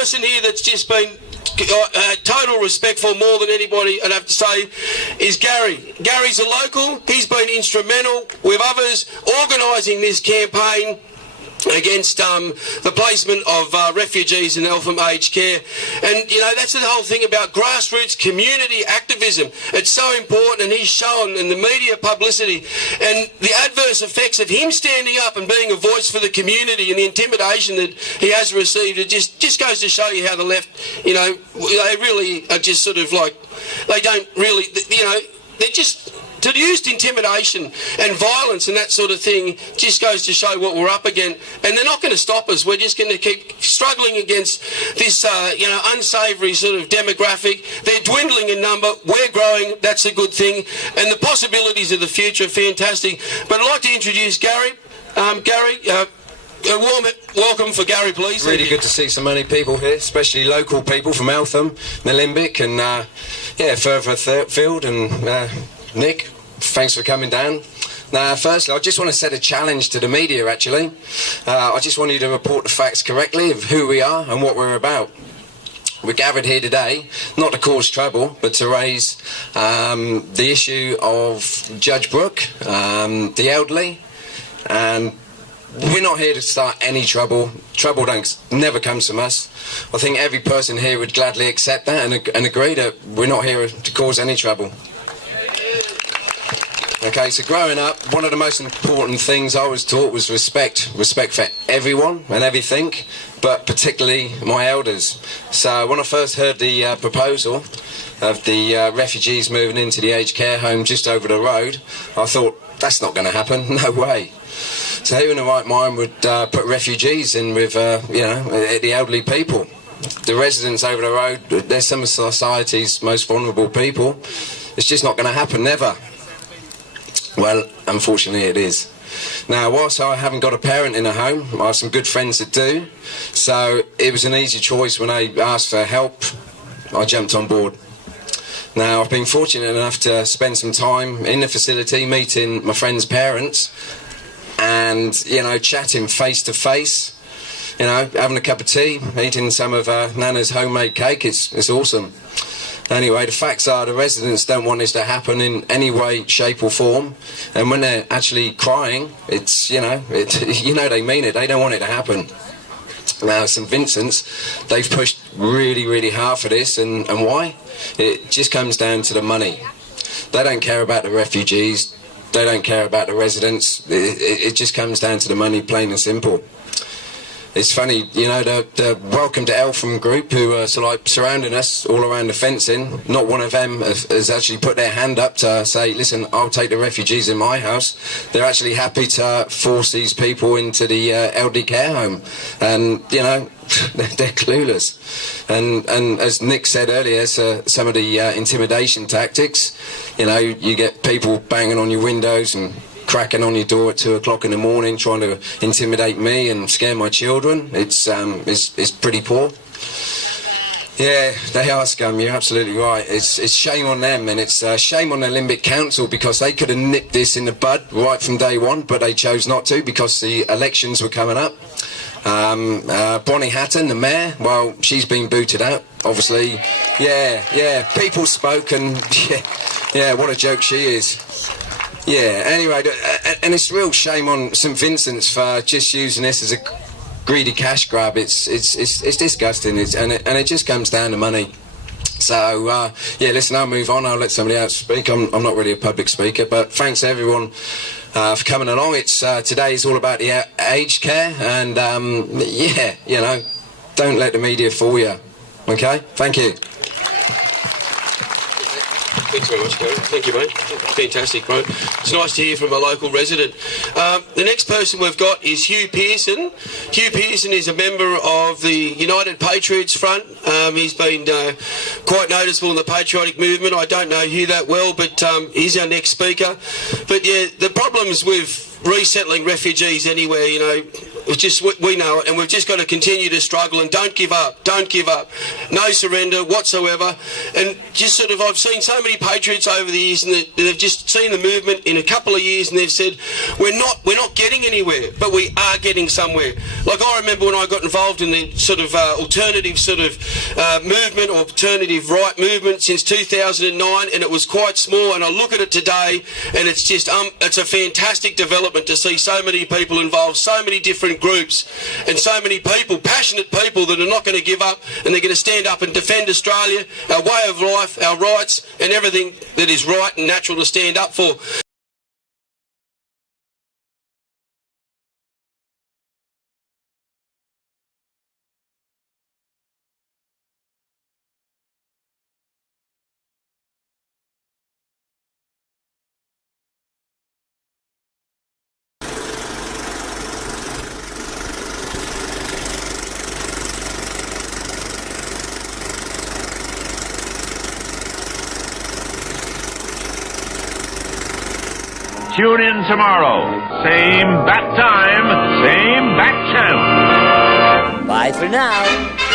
person here that's just been total respect for more than anybody, I'd have to say, is Garry. Gary's a local. He's been instrumental with others organising this campaign against the placement of refugees in Eltham aged care. And, you know, that's the whole thing about grassroots community activism. It's so important, and he's shown in the media publicity and the adverse effects of him standing up and being a voice for the community and the intimidation that he has received. It just goes to show you how the left, you know, they really are just sort of like, they don't really, you know, they're just... To use intimidation and violence and that sort of thing just goes to show what we're up against. And they're not going to stop us. We're just going to keep struggling against this, you know, unsavoury sort of demographic. They're dwindling in number. We're growing. That's a good thing. And the possibilities of the future are fantastic. But I'd like to introduce Garry. Garry, a warm welcome for Garry, please. Really good to see so many people here, especially local people from Eltham, Limbic, and yeah, further afield, and Nick, thanks for coming down. Now, firstly, I just want to set a challenge to the media, actually. I just want you to report the facts correctly of who we are and what we're about. We're gathered here today, not to cause trouble, but to raise the issue of Judge Brooke, the elderly, and we're not here to start any trouble. Trouble never comes from us. I think every person here would gladly accept that and agree that we're not here to cause any trouble. Okay, so growing up, one of the most important things I was taught was respect. Respect for everyone and everything, but particularly my elders. So when I first heard the proposal of the refugees moving into the aged care home just over the road, I thought, that's not going to happen, no way. So who in the right mind would put refugees in with, you know, the elderly people? The residents over the road, they're some of society's most vulnerable people. It's just not going to happen, never. Well, unfortunately it is. Now, whilst I haven't got a parent in a home, I have some good friends that do, so it was an easy choice. When they asked for help, I jumped on board. Now, I've been fortunate enough to spend some time in the facility meeting my friends' parents and, you know, chatting face to face, you know, having a cup of tea, eating some of Nana's homemade cake. It's awesome. Anyway, the facts are the residents don't want this to happen in any way, shape or form. And when they're actually crying, it's, you know, they mean it. They don't want it to happen. Now, St Vincent's, they've pushed really, really hard for this. And why? It just comes down to the money. They don't care about the refugees. They don't care about the residents. It just comes down to the money, plain and simple. It's funny, you know, the Welcome to Eltham group who are like surrounding us all around the fencing, not one of them has actually put their hand up to say, listen, I'll take the refugees in my house. They're actually happy to force these people into the elderly care home. And, you know, they're clueless. And as Nick said earlier, so some of the intimidation tactics, you know, you get people banging on your windows and cracking on your door at 2 o'clock in the morning trying to intimidate me and scare my children. It's pretty poor. Yeah, they are scum, you're absolutely right. It's shame on them, and it's shame on the Limbic Council, because they could have nipped this in the bud right from day one, but they chose not to because the elections were coming up. Bonnie Hatton, the mayor, well, she's been booted out, obviously. Yeah, people spoke, and yeah, what a joke she is. Yeah, anyway, and it's a real shame on St Vincent's for just using this as a greedy cash grab. It's disgusting, and it just comes down to money. So, yeah, listen, I'll move on. I'll let somebody else speak. I'm not really a public speaker, but thanks everyone for coming along. It's today is all about the aged care, and yeah, you know, don't let the media fool you. Okay, thank you. Thanks very much, Garry. Thank you, mate. Fantastic, mate. It's nice to hear from a local resident. The next person we've got is Hugh Pearson. Hugh Pearson is a member of the United Patriots Front. He's been quite noticeable in the patriotic movement. I don't know Hugh that well, but he's our next speaker. But yeah, the problems with resettling refugees anywhere, you know, It's just, we know it, and we've just got to continue to struggle and don't give up. Don't give up. No surrender whatsoever. And just sort of, I've seen so many patriots over the years, and they've just seen the movement in a couple of years, and they've said, we're not getting anywhere, but we are getting somewhere. Like, I remember when I got involved in the sort of alternative sort of movement, or alternative right movement since 2009, and it was quite small, and I look at it today, and it's just it's a fantastic development to see so many people involved, so many different groups, and so many people, passionate people, that are not going to give up, and they're going to stand up and defend Australia, our way of life, our rights, and everything that is right and natural to stand up for. Tune in tomorrow. Same bat time, same bat channel. Bye for now.